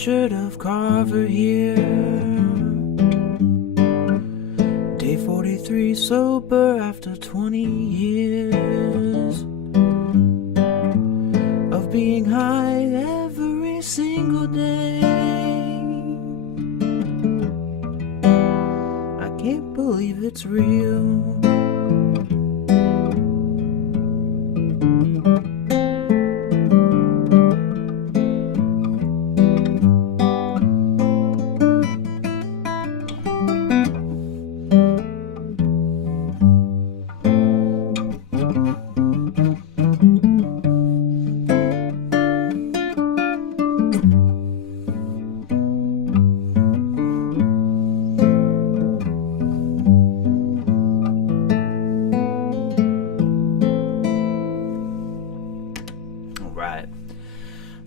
Richard of Carver here. Day 43 sober after 20 years of being high every single day. I can't believe it's real.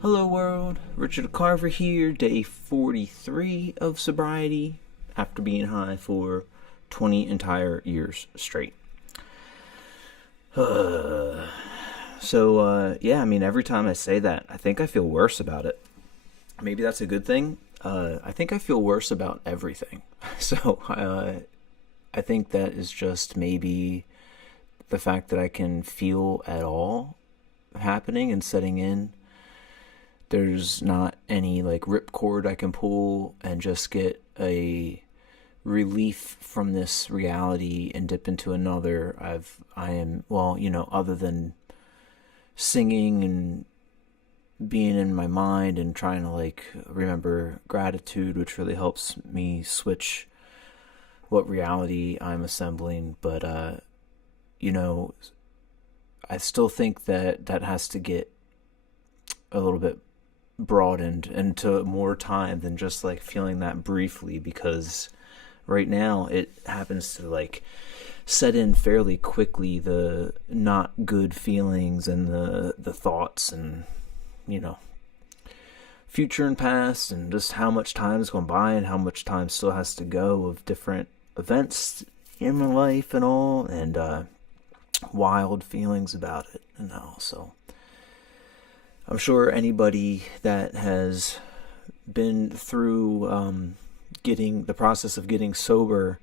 Hello world, Richard Carver here, day 43 of sobriety after being high for 20 entire years straight. Yeah, I mean, every time I say that, I think I feel worse about it. Maybe that's a good thing. I think I feel worse about everything. So, I think that is just maybe the fact that I can feel at all happening and setting in. There's not any like ripcord I can pull and just get a relief from this reality and dip into another. Other than singing and being in my mind and trying to like remember gratitude, which really helps me switch what reality I'm assembling. But I still think that has to get a little bit broadened into more time than just like feeling that briefly, because right now it happens to like set in fairly quickly, the not good feelings and the thoughts and future and past, and just how much time has gone by and how much time still has to go of different events in my life and all, and wild feelings about it and all. So I'm sure anybody that has been through getting the process of getting sober,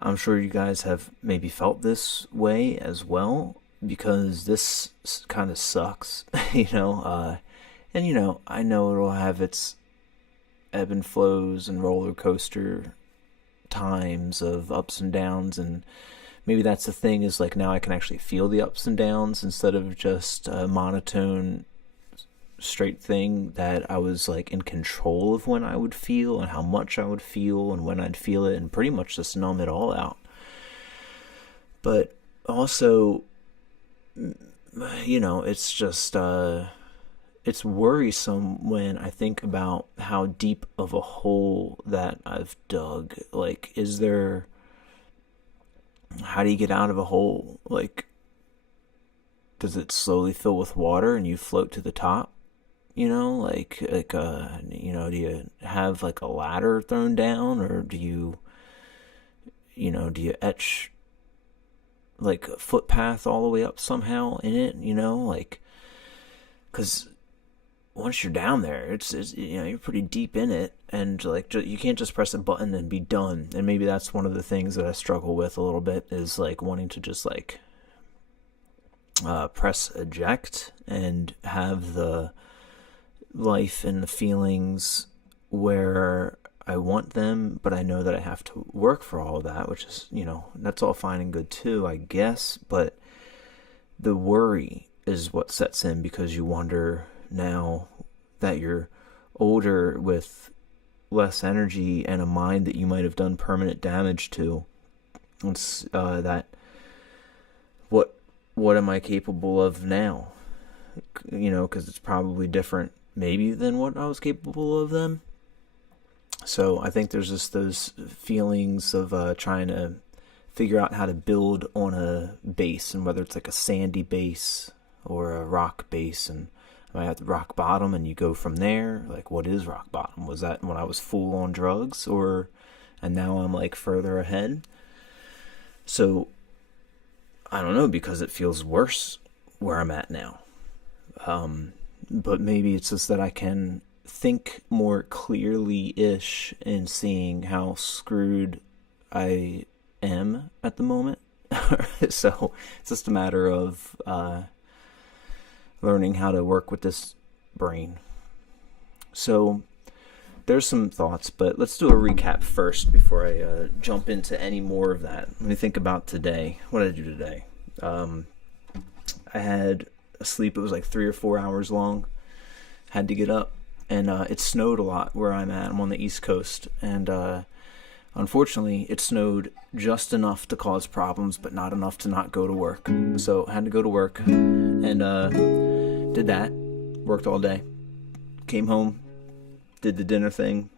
I'm sure you guys have maybe felt this way as well, because this kind of sucks, I know it'll have its ebb and flows and roller coaster times of ups and downs, and maybe that's the thing, is like now I can actually feel the ups and downs instead of just a monotone straight thing that I was like in control of when I would feel and how much I would feel and when I'd feel it, and pretty much just numb it all out. But also, it's just it's worrisome when I think about how deep of a hole that I've dug. Like, how do you get out of a hole? Like, does it slowly fill with water and you float to the top? Do you have like a ladder thrown down, or do you etch like a footpath all the way up somehow in it? Because once you're down there, it's you're pretty deep in it, and like you can't just press a button and be done. And maybe that's one of the things that I struggle with a little bit, is like wanting to just like press eject and have the life and the feelings where I want them, but I know that I have to work for all of that, which is, that's all fine and good too, I guess. But the worry is what sets in, because you wonder, now that you're older with less energy and a mind that you might have done permanent damage to, it's that what am I capable of now? Because it's probably different maybe than what I was capable of then. So I think there's just those feelings of trying to figure out how to build on a base, and whether it's like a sandy base or a rock base, and I have the rock bottom and you go from there. Like, what is rock bottom? Was that when I was full on drugs, and now I'm like further ahead? So I don't know, because it feels worse where I'm at now. But maybe it's just that I can think more clearly-ish in seeing how screwed I am at the moment. So it's just a matter of learning how to work with this brain. So there's some thoughts, but let's do a recap first before I jump into any more of that. Let me think about today. What did I do today? I had a sleep. It was like 3 or 4 hours long. Had to get up, and it snowed a lot where I'm at. I'm on the East Coast, and unfortunately, it snowed just enough to cause problems, but not enough to not go to work. So I had to go to work, and did that. Worked all day. Came home, did the dinner thing,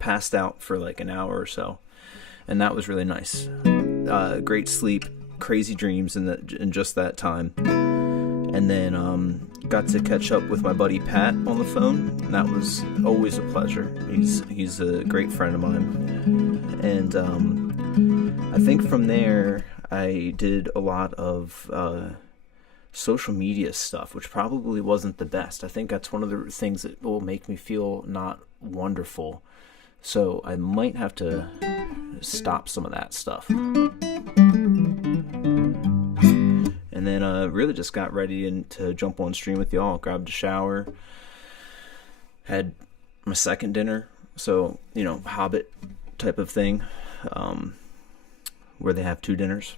passed out for like an hour or so, and that was really nice. Great sleep, crazy dreams in just that time, and then got to catch up with my buddy Pat on the phone, and that was always a pleasure. He's a great friend of mine, and I think from there I did a lot of social media stuff, which probably wasn't the best. I think that's one of the things that will make me feel not wonderful. So I might have to stop some of that stuff. And then really just got ready to jump on stream with y'all. Grabbed a shower. Had my second dinner. So, Hobbit type of thing. Where they have 2 dinners.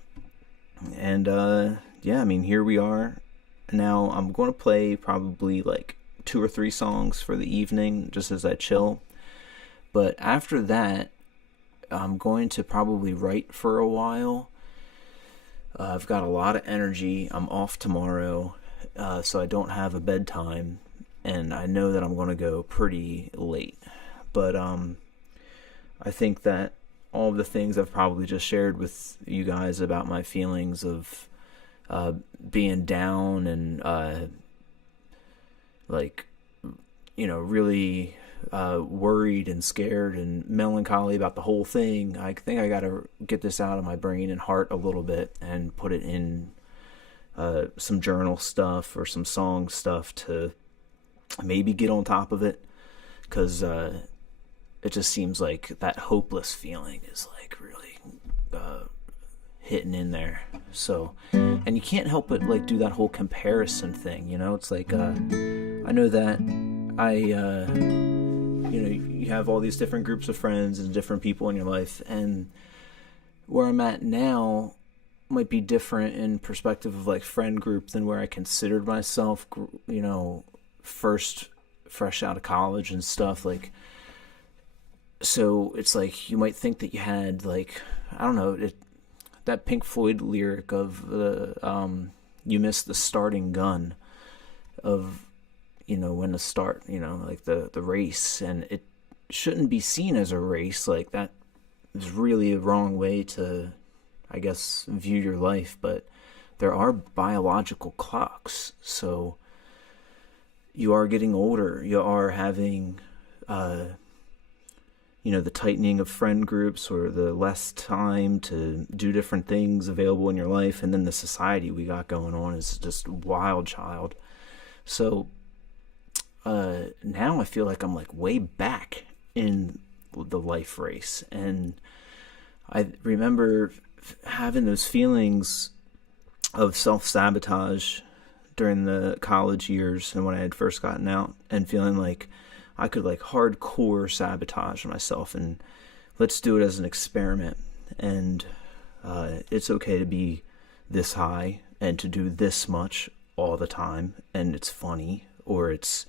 And here we are. Now I'm going to play probably like 2 or 3 songs for the evening just as I chill. But after that, I'm going to probably write for a while. I've got a lot of energy. I'm off tomorrow, so I don't have a bedtime. And I know that I'm going to go pretty late. But I think that all of the things I've probably just shared with you guys about my feelings of being down and really worried and scared and melancholy about the whole thing. I think I gotta get this out of my brain and heart a little bit and put it in some journal stuff or some song stuff to maybe get on top of it, because it just seems like that hopeless feeling is like really hitting in there. So, and you can't help but like do that whole comparison thing, it's like I know that you have all these different groups of friends and different people in your life, and where I'm at now might be different in perspective of like friend group than where I considered myself, first fresh out of college and stuff. Like, so it's like you might think that you had like, I don't know, that Pink Floyd lyric of the you missed the starting gun of when to start, like the race, and it shouldn't be seen as a race. Like, that is really a wrong way to, I guess, view your life. But there are biological clocks, so you are getting older. You are having the tightening of friend groups, or the less time to do different things available in your life, and then the society we got going on is just wild child. So now I feel like I'm like way back in the life race, and I remember having those feelings of self-sabotage during the college years and when I had first gotten out, and feeling like I could like hardcore sabotage myself, and let's do it as an experiment, and it's okay to be this high and to do this much all the time, and it's funny or it's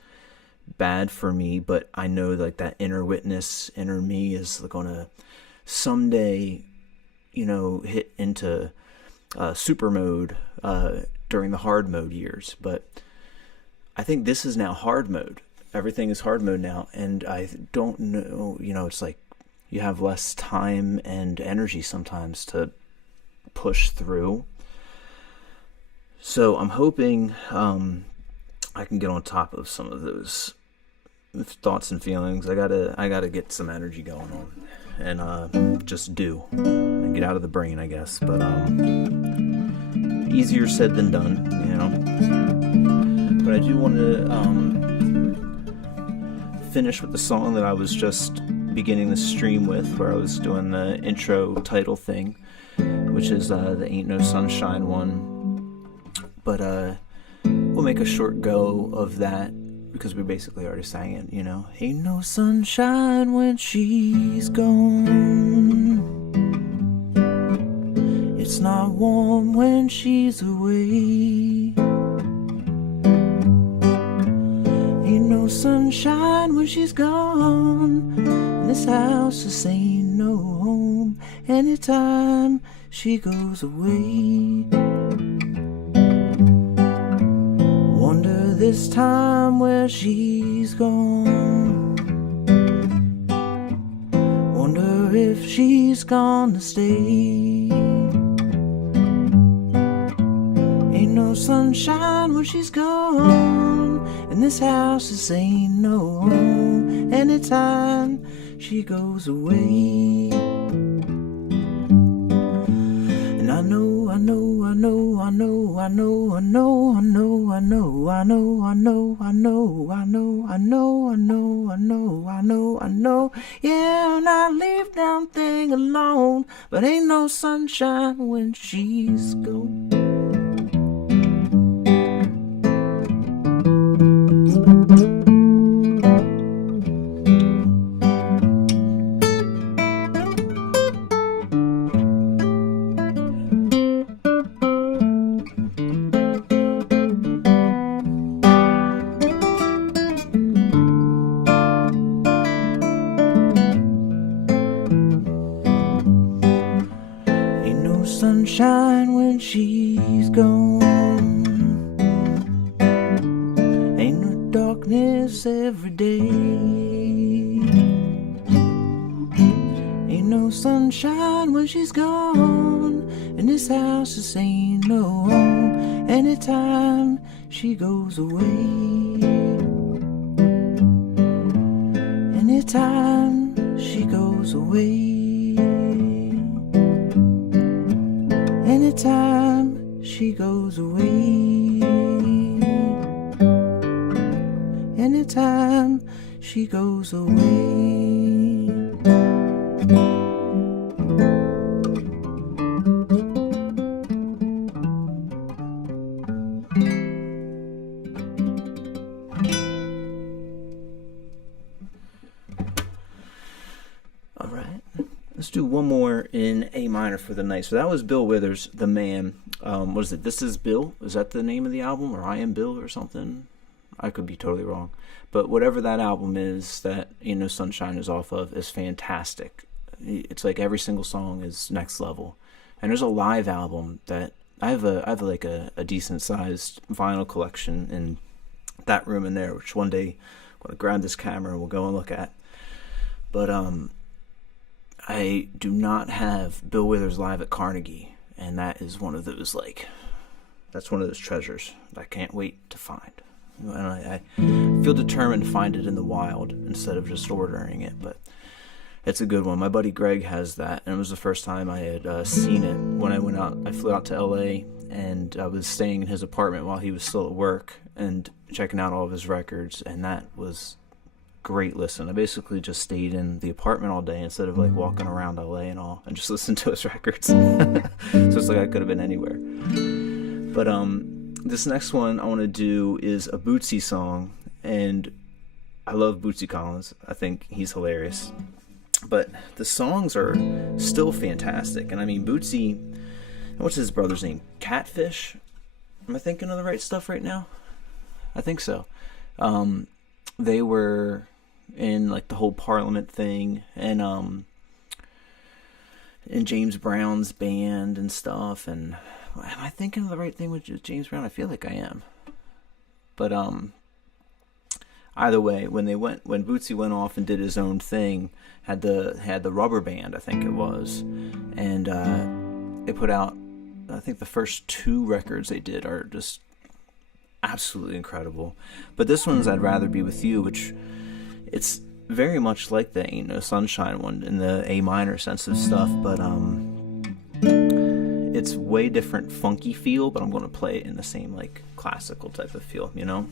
bad for me, but I know like that inner witness, inner me is going to someday, hit into super mode during the hard mode years. But I think this is now hard mode. Everything is hard mode now, and I don't know, it's like you have less time and energy sometimes to push through. So I'm hoping I can get on top of some of those thoughts and feelings. I gotta get some energy going on, and just do and get out of the brain, I guess. But easier said than done, But I do want to finish with the song that I was just beginning the stream with, where I was doing the intro title thing, which is the Ain't No Sunshine one. But we'll make a short go of that, because we basically already sang it, you know. Ain't no sunshine when she's gone. It's not warm when she's away. Ain't no sunshine when she's gone. And this house just ain't no home anytime she goes away. Wonder this time where she's gone. Wonder if she's gonna stay. Ain't no sunshine when she's gone. And this house just ain't no home anytime she goes away. And I know, I know, I know, I know, I know, I know, I know, I know, I know, I know, I know, I know, I know, I know, I know, I know, I know. Yeah, and I leave damn thing alone, but ain't no sunshine when she's gone. Sunshine when she's gone. Ain't no darkness every day. Ain't no sunshine when she's gone. And this house just ain't no home anytime she goes away. Anytime she goes away. Anytime she goes away. Anytime she goes away. All right. Let's do one more in A minor for the night. So that was Bill Withers, The Man. What is it? This Is Bill? Is that the name of the album? Or I Am Bill or something? I could be totally wrong. But whatever that album is that Ain't No Sunshine is off of is fantastic. It's like every single song is next level. And there's a live album that I have a decent sized vinyl collection in that room in there, which one day I'm going to grab this camera and we'll go and look at. But I do not have Bill Withers live at Carnegie, and that is one of those, that's one of those treasures that I can't wait to find. And I feel determined to find it in the wild instead of just ordering it, but it's a good one. My buddy Greg has that, and it was the first time I had seen it when I went out. I flew out to LA, and I was staying in his apartment while he was still at work and checking out all of his records, and that was great listen. I basically just stayed in the apartment all day instead of walking around LA and all, and just listened to his records. So it's like I could have been anywhere. But this next one I want to do is a Bootsy song, and I love Bootsy Collins. I think he's hilarious. But the songs are still fantastic. And I mean, Bootsy, what's his brother's name? Catfish? Am I thinking of the right stuff right now? I think so. They were in the whole Parliament thing, and in James Brown's band and stuff. And am I thinking of the right thing with James Brown? I feel like I am. But either way, when Bootsy went off and did his own thing, had the Rubber Band, I think it was, and they put out, I think the first 2 records they did are just absolutely incredible. But this one's I'd Rather Be With You, which it's very much like the Ain't No Sunshine one in the A minor sense of stuff, but it's way different funky feel, but I'm going to play it in the same classical type of feel, you know?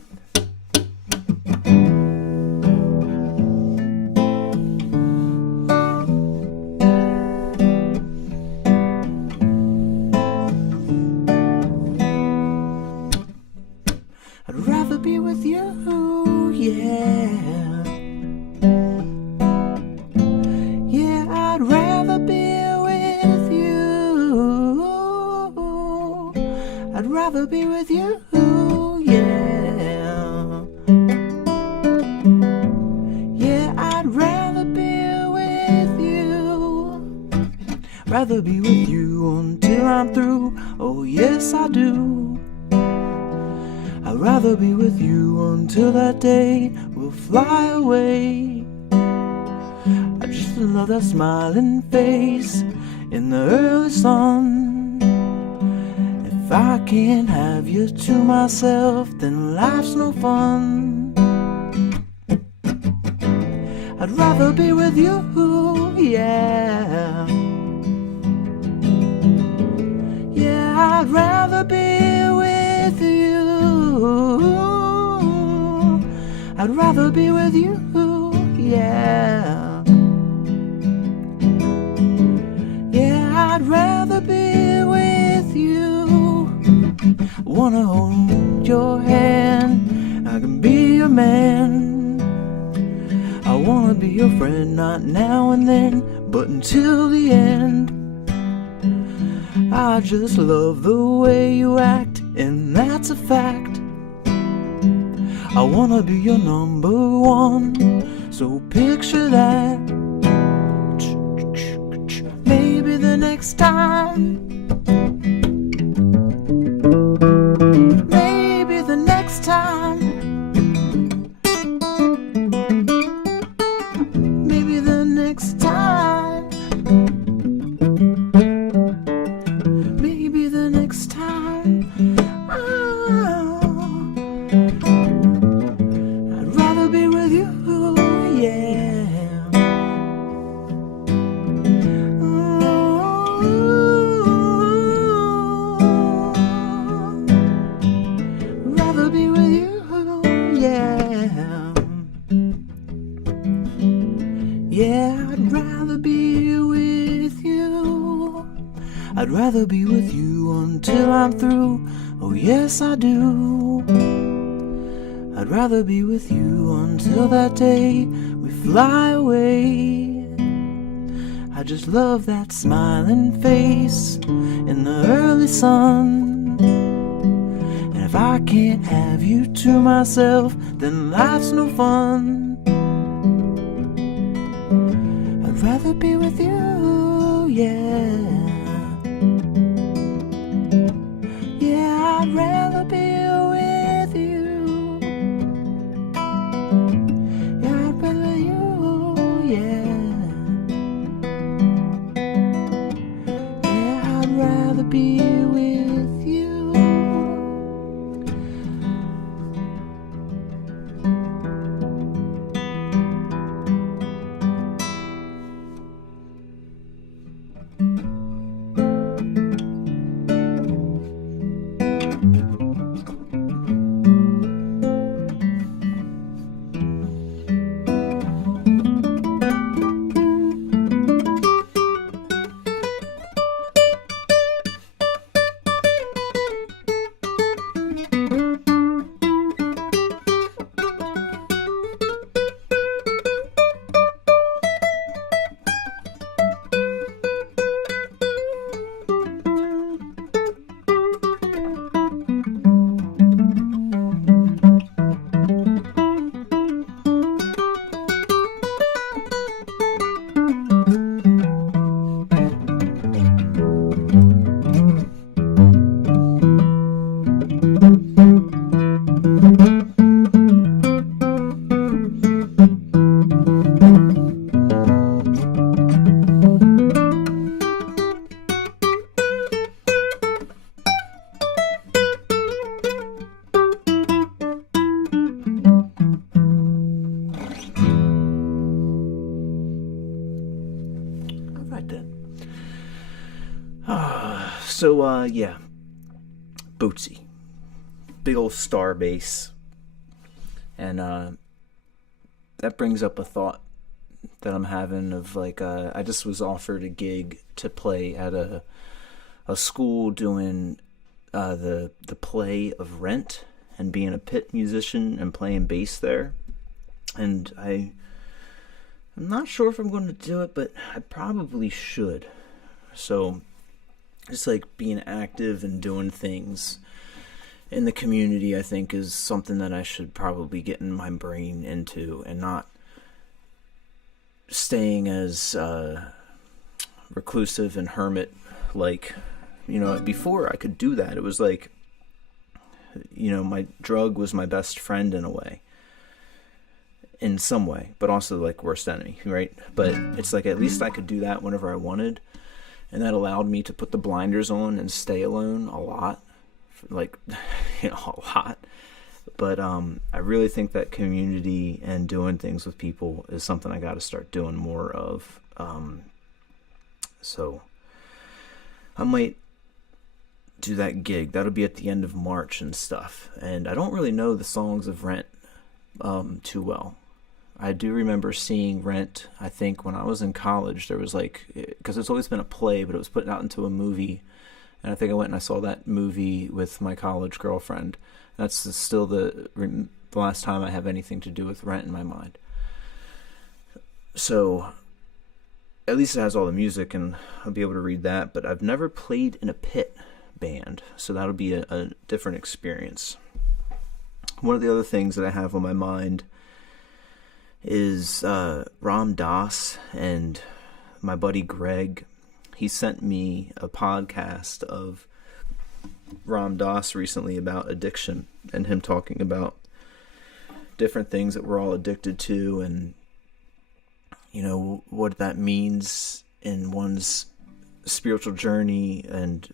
rather be with you, yeah. Yeah, I'd rather be with you. Rather be with you until I'm through. Oh yes, I do. I'd rather be with you until that day we'll fly away. I just love that smiling face in the early sun. If I can't have you to myself, then life's no fun. I'd rather be with you, yeah. Yeah, I'd rather be with you. I'd rather be with you, yeah. Yeah, I'd rather be with you. Wanna hold your hand, I can be your man. I wanna be your friend, not now and then, but until the end. I just love the way you act, and that's a fact. I wanna be your number one, so picture that. Maybe the next time, maybe the next time, maybe the next time, maybe the next time. I'd rather be with you, yeah. Rather be with you, yeah. Yeah, I'd rather be with you. I'd rather be with you until I'm through. Oh yes, I do. I'd rather be with you until that day we fly away. I just love that smiling face in the early sun. And if I can't have you to myself, then life's no fun. I'd rather be with you, yeah. Yeah, I'd rather be with you. Yeah, I'd rather be you, yeah. Yeah, I'd rather be with you. So, yeah. Bootsy. Big old star bass. And, that brings up a thought that I'm having of, like, I just was offered a gig to play at a school doing, the play of Rent and being a pit musician and playing bass there. And I'm not sure if I'm going to do it, but I probably should. So, just like being active and doing things in the community, I think, is something that I should probably get in my brain into, and not staying as reclusive and hermit like. Before I could do that, it was like, my drug was my best friend in a way, in some way, but also like worst enemy, right? But it's like at least I could do that whenever I wanted, and that allowed me to put the blinders on and stay alone a lot, like a lot. But I really think that community and doing things with people is something I got to start doing more of. So I might do that gig. That'll be at the end of March and stuff. And I don't really know the songs of Rent too well. I do remember seeing Rent, I think, when I was in college. There was because it's always been a play, but it was put out into a movie. And I think I went and I saw that movie with my college girlfriend. That's still the last time I have anything to do with Rent in my mind. So at least it has all the music, and I'll be able to read that. But I've never played in a pit band, so that'll be a different experience. One of the other things that I have on my mind is Ram Dass and my buddy Greg. He sent me a podcast of Ram Dass recently about addiction, and him talking about different things that we're all addicted to, and what that means in one's spiritual journey, and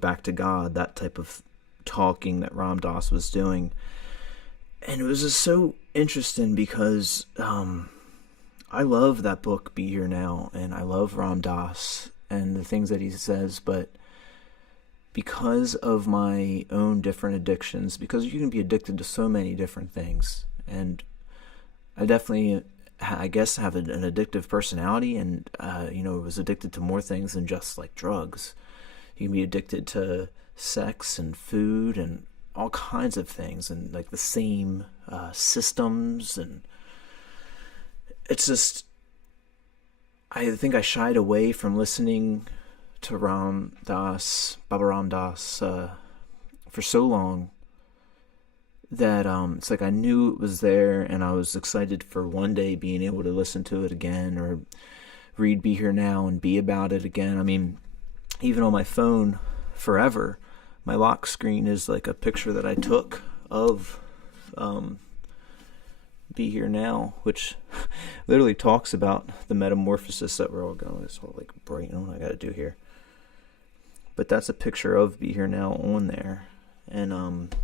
back to God, that type of talking that Ram Dass was doing. And it was just so interesting because I love that book, Be Here Now, and I love Ram Dass and the things that he says, but because of my own different addictions, because you can be addicted to so many different things, and I definitely, I guess, have an addictive personality, and was addicted to more things than just like drugs. You can be addicted to sex and food and all kinds of things, and like the same systems, and it's just, I think I shied away from listening to Baba Ram Dass for so long that it's like I knew it was there, and I was excited for one day being able to listen to it again, or read Be Here Now and be about it again. I mean, even on my phone forever, my lock screen is like a picture that I took of Be Here Now, which literally talks about the metamorphosis that we're all going. It's all like bright. What I got to do here? But that's a picture of Be Here Now on there, and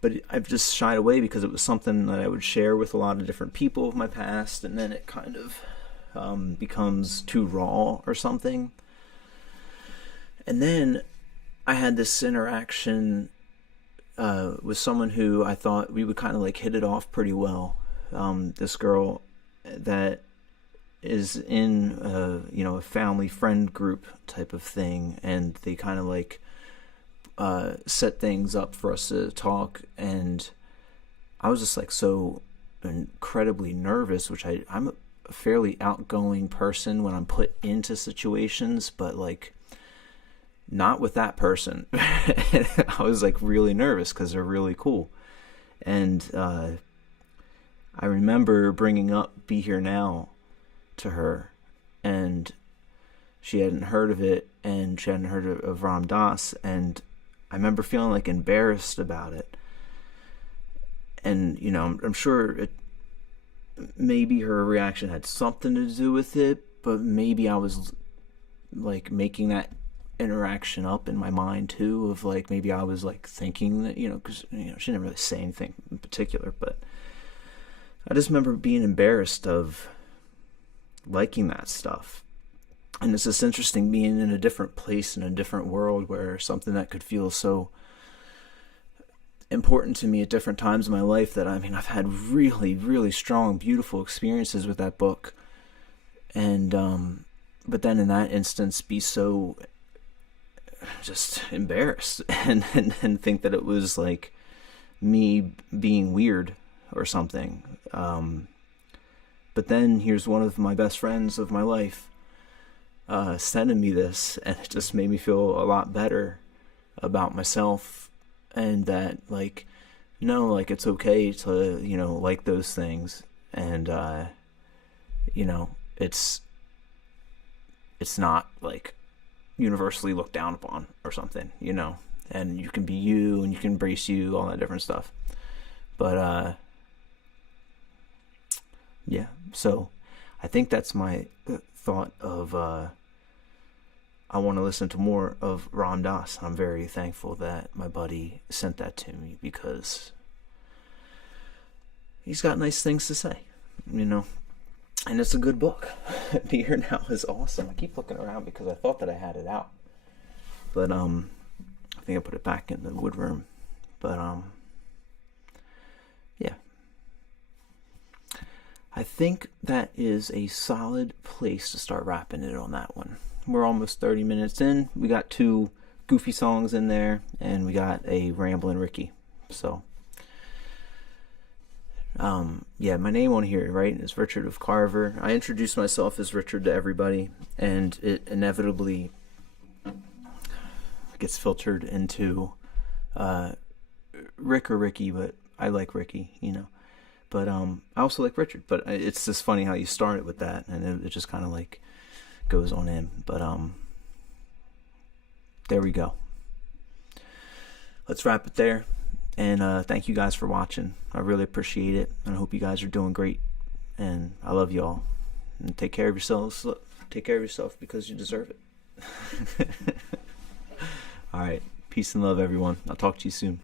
but I've just shied away because it was something that I would share with a lot of different people of my past, and then it kind of becomes too raw or something. And then I had this interaction with someone who I thought we would kind of like hit it off pretty well. This girl that is in a family friend group type of thing, and they kind of like set things up for us to talk, and I was just like so incredibly nervous, which I'm a fairly outgoing person when I'm put into situations, but like not with that person. I was like really nervous because they're really cool. And I remember bringing up Be Here Now to her, and she hadn't heard of it, and she hadn't heard of Ram Dass, and I remember feeling like embarrassed about it. And I'm sure maybe her reaction had something to do with it, but maybe I was like making that interaction up in my mind too, of like maybe I was like thinking that, because she didn't really say anything in particular, but I just remember being embarrassed of liking that stuff. And it's just interesting being in a different place, in a different world, where something that could feel so important to me at different times in my life, that I've had really, really strong, beautiful experiences with that book, and but then in that instance be so just embarrassed and think that it was like me being weird or something. But then here's one of my best friends of my life sending me this, and it just made me feel a lot better about myself, and that like, no, like it's okay to, like those things, and it's not like universally looked down upon or something, and you can be you and you can embrace you, all that different stuff. But yeah, so I think that's my thought of I want to listen to more of Ram Dass. I'm very thankful that my buddy sent that to me, because he's got nice things to say, and it's a good book. The Here Now is awesome. I keep looking around because I thought that I had it out, but I think I put it back in the wood room. But yeah, I think that is a solid place to start wrapping it on that one. We're almost 30 minutes in. We got 2 goofy songs in there, and we got a Ramblin' Ricky. So yeah, my name on here, right, is Richard of Carver. I introduced myself as Richard to everybody, and it inevitably gets filtered into Rick or Ricky, but I like Ricky, But I also like Richard, but it's just funny how you started with that, and it just kind of like goes on in. But there we go. Let's wrap it there. And thank you guys for watching. I really appreciate it. And I hope you guys are doing great. And I love y'all. And take care of yourselves. Take care of yourself, because you deserve it. All right. Peace and love, everyone. I'll talk to you soon.